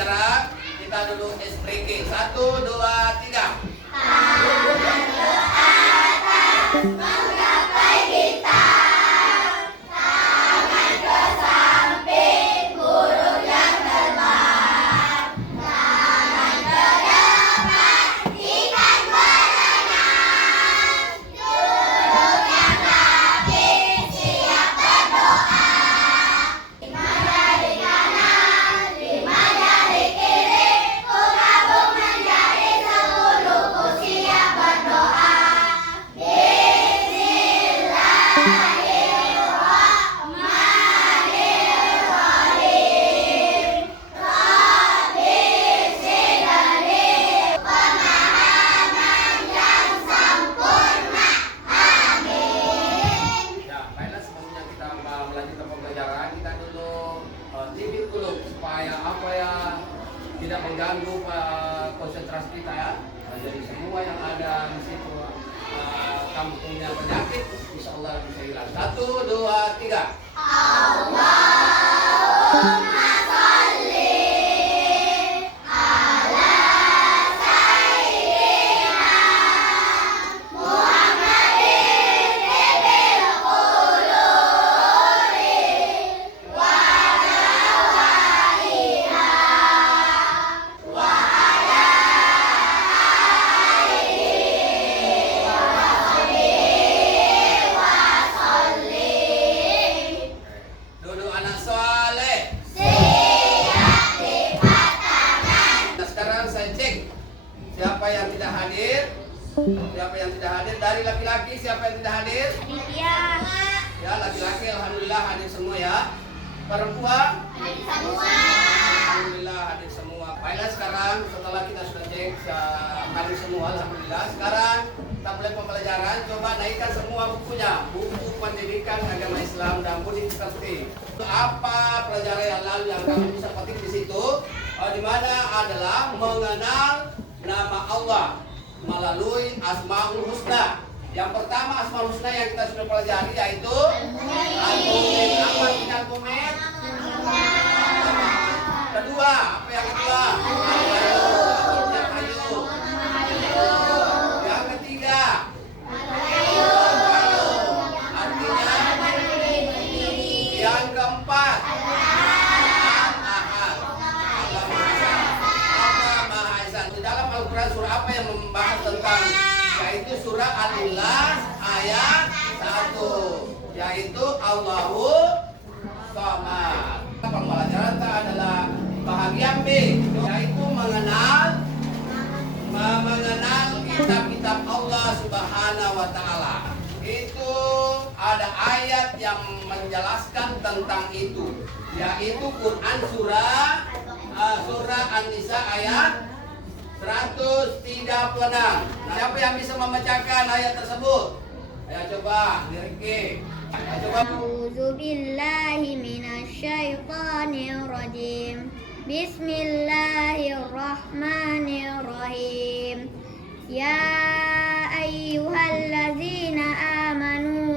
pembelajaran. Kita duduk SPK. 1, 2, 3. Menggapai kita, tangan ke samping, burung yang terbang, tangan ke depan, ikan berenang, duduk yang rapi, siap berdoa, 5 jari kanan, 5 jari kiri, ku gabung menjadi 10, ku siap berdoa. Tidak mengganggu konsentrasi kita ya. Jadi semua yang ada di situ kamu punya penyakit, insya Allah bisa hilang. 1, 2, 3. Allahumma sholli ala sayyidina Muhammadin ibil quluri wa dawaiha wa ala alihi wa sahbihi wa sallim. Duduk anak soleh. Siap dipatahkan. Nah, sekarang saya cek siapa yang tidak hadir. Siapa yang tidak hadir dari laki-laki, siapa yang tidak hadir? Iya. Ya, laki-laki alhamdulillah hadir semua ya. Perempuan Hadir semua. alhamdulillah hadir semua. Baiklah, sekarang setelah kita sudah cek hadir semua alhamdulillah. Sekarang kita mulai pembelajaran. Coba naikkan semua bukunya. Buku pendidikan agama Islam dan budi pekerti. Apa pelajaran yang lalu yang kamu bisa petik di situ? Di mana adalah mengenal nama Allah melalui Asmaul Husna. Yang pertama Asmaul Husna yang kita sudah pelajari yaitu Al-Mu'min. Apa artinya Al-Mu'min? Kedua, apa yang kedua? Al-Hayyu. Artinya Hayyu. Yang ketiga, Al-Hayyu. Artinya yang keempat, Al-Ahad. Allah Maha Esa. Di dalam Al-Quran surah apa yang membahas tentang, yaitu surah Al-Ikhlas ayat 1, yaitu Allahu Samad. Pembelajaran kita adalah bahagian B, yaitu mengenal kitab-kitab Allah Subhanahu wa Ta'ala. Itu ada ayat yang menjelaskan tentang itu, yaitu Quran surah An-Nisa ayat 136. Siapa yang bisa membacakan ayat tersebut? Ayo coba, Riki. Ayo coba. A'udzu billahi minasyaitonir rajim. Bismillahirrahmanirrahim. Ya ayyuhallazina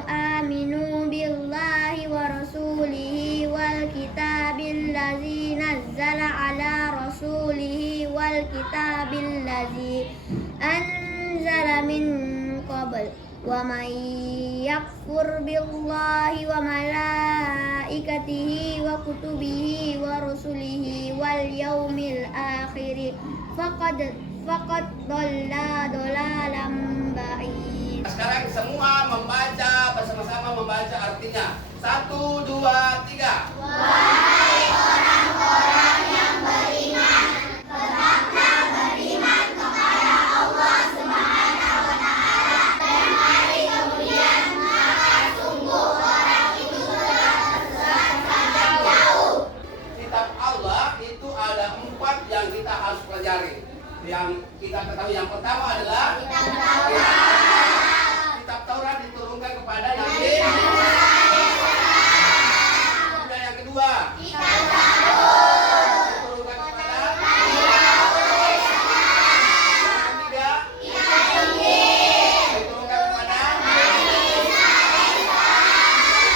aminu billahi wa rasulihi wal kitabil ladzi nazzala ala rasulihi wal kitabil ladzi anzala min qabl. Wa man yakfur billahi wa malaikatihi wa kutubihi wa rusulihi wal yaumil akhir faqad dhalla dhalalan ba'id. Sekarang semua bersama-sama membaca artinya. 1, 2, 3. Wahai orang-orang yang beriman, tetaplah beriman kepada Allah Subhanahu wa Ta'ala dan hari kemudian, maka sungguh orang itu telah tersesat jauh. Kitab Allah itu ada 4 yang kita harus pelajari. Yang kita ketahui yang pertama adalah Kitab Taurat. Kitab Taurat diturunkan kepada Nabi. Kemudian yang kedua, Kitab Zabur. diturunkan kepada yang ketiga, Kitab Injil. diturunkan kepada yang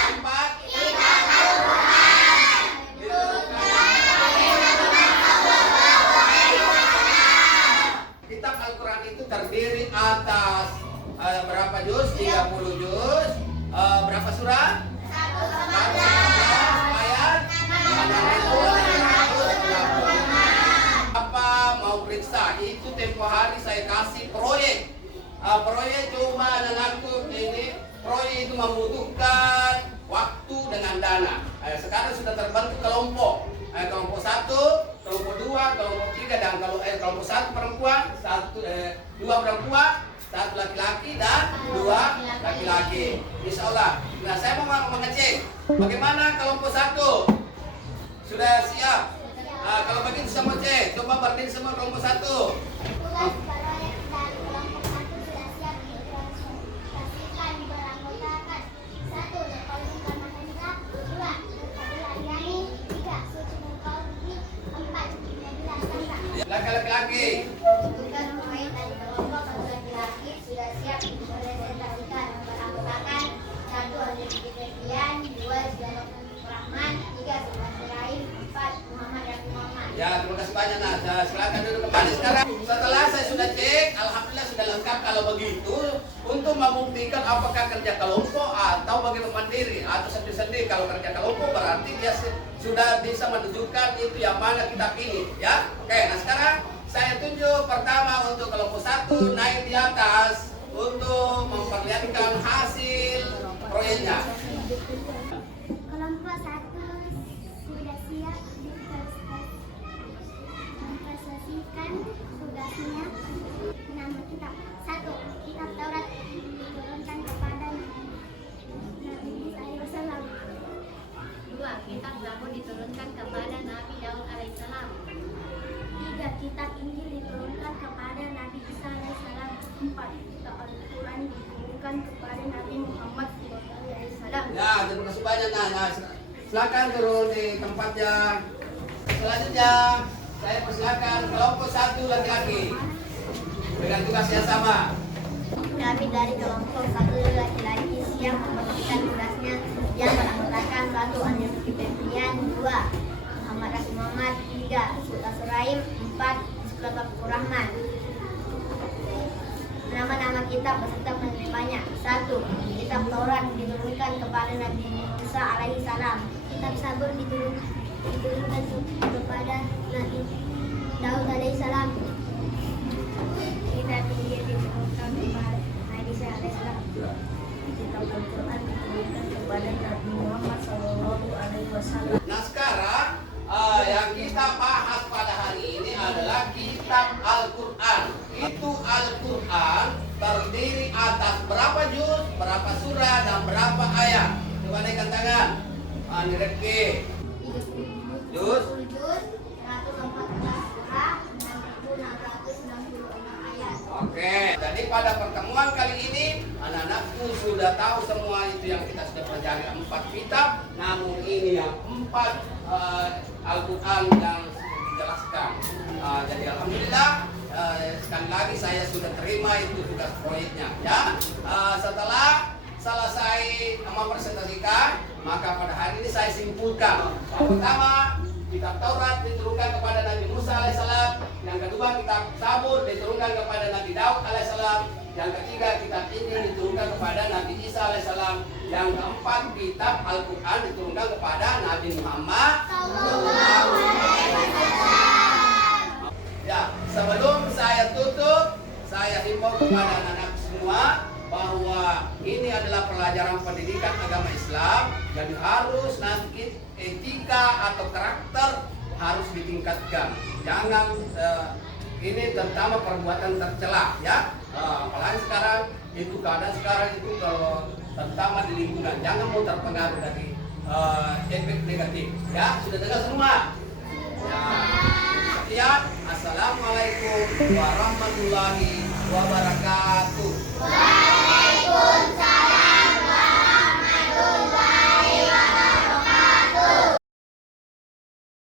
keempat, Kitab Al-Quran. diturunkan kepada yang berapa juz? 30 juz. Berapa surah? 114 ayat. Apa mau periksa? Itu tempo hari saya kasih proyek. Proyek cuma anakku ini proyek itu membutuhkan waktu dengan dana. Sekarang sudah terbentuk kelompok. Kelompok 1, kelompok 2, kelompok 3 dan kelompok 1 perempuan, 2 perempuan, 1 laki-laki dan 2 laki-laki. Insya Allah. Nah, saya mau mengecek bagaimana kelompok 1 sudah siap. Kalau begitu saya mau cek. Coba berdiri semua kelompok 1. Tugas proyek dari kelompok 1 sudah siap diimplementasikan beranggotakan 1. Recording Kamar-Kamar 2. Berkabulariani 3. Suci Mengkawi 4. Nabila Sasa. Laki-laki. Tugas proyek dari kelompok 1 laki-laki sudah siap diimplementasikan beranggotakan 1. Anjir Fikrian 2. Zianul Rahman 3. Sultan Suraim 4. Muhammad Rafi Muhammad. Ya, terima kasih banyak. Nah, silakan duduk kembali sekarang. Setelah saya sudah cek, alhamdulillah sudah lengkap. Kalau begitu, untuk membuktikan apakah kerja kelompok atau bagaimana mandiri atau sendiri-sendiri. Kalau kerja kelompok berarti dia sudah bisa menunjukkan itu yang mana kita pilih, ya. Oke, nah sekarang saya tunjuk pertama untuk kelompok 1 naik di atas untuk memperlihatkan hasil proyeknya. Kelompok 1 sudah siap diimplementasikan tugasnya. Nama kitab 1. Kitab Taurat diturunkan kepada Nabi Isa alaihissalam. 2. Kitab Zabur diturunkan kepada Nabi Daud alaihissalam. 3. Kitab Injil diturunkan kepada Nabi Isa alaihissalam. 4. Kitab Al-Quran diturunkan kepada Nabi Muhammad alaihissalam. Ya, terima kasih banyak. Nah, silakan turun di tempatnya. Selanjutnya, saya persilakan kelompok 1 laki-laki dengan tugas yang sama. Kami dari kelompok 1 laki-laki siap membagikan tugasnya yang beranggotakan 1. Anjir Fikrian 2. Muhammad Rafi Muhammad 3. Sultan Suraim 4. Sulaiman Rahman. Nama-nama kitab beserta penerimanya. 1. Kitab Taurat diturunkan kepada Nabi Musa alaihissalam. Kitab Sabur diturunkan kepada Nabi Daud alaihissalam. Kitab Injil diturunkan kepada Nabi Isa alaihissalam. Kitab Al-Quran diturunkan kepada Nabi Muhammad SAW. Nah, sekarang yang kita bahas pada hari ini adalah kitab Al-Quran. Itu Al-Quran terdiri atas berapa juz, berapa surah, dan berapa ayat. Coba naikkan tangan. Direki. Juz. 114 surah, 6.666 ayat. Oke. Jadi pada pertemuan kali ini anak-anakku sudah tahu semua itu yang kita sudah pelajari 4 kitab. Namun ini yang 4 Al-Quran yang dijelaskan. Jadi alhamdulillah sekali lagi saya sudah terima itu tugas proyeknya. Ya. Setelah selesai mempresentasikan, maka pada hari ini saya simpulkan. Yang pertama, kitab Taurat diturunkan kepada Nabi Musa alaihissalam. Yang kedua, kitab Zabur diturunkan kepada Nabi Daud alaihissalam. Yang ketiga, kitab Injil diturunkan kepada Nabi Isa alaihissalam. Yang keempat, kitab Al-Quran diturunkan kepada Nabi Muhammad. Ya, sebelum saya tutup, saya himbau kepada anak-anak semua bahwa ini adalah pelajaran pendidikan agama Islam. Jadi harus nanti etika atau karakter harus ditingkatkan. Jangan ini terutama perbuatan tercela, ya. Apalagi sekarang itu keadaan sekarang itu kalau terutama di lingkungan, jangan mau terpengaruh dari efek negatif. Ya, sudah dengar semua. Sekian, assalamualaikum warahmatullahi wabarakatuh. Waalaikumsalam.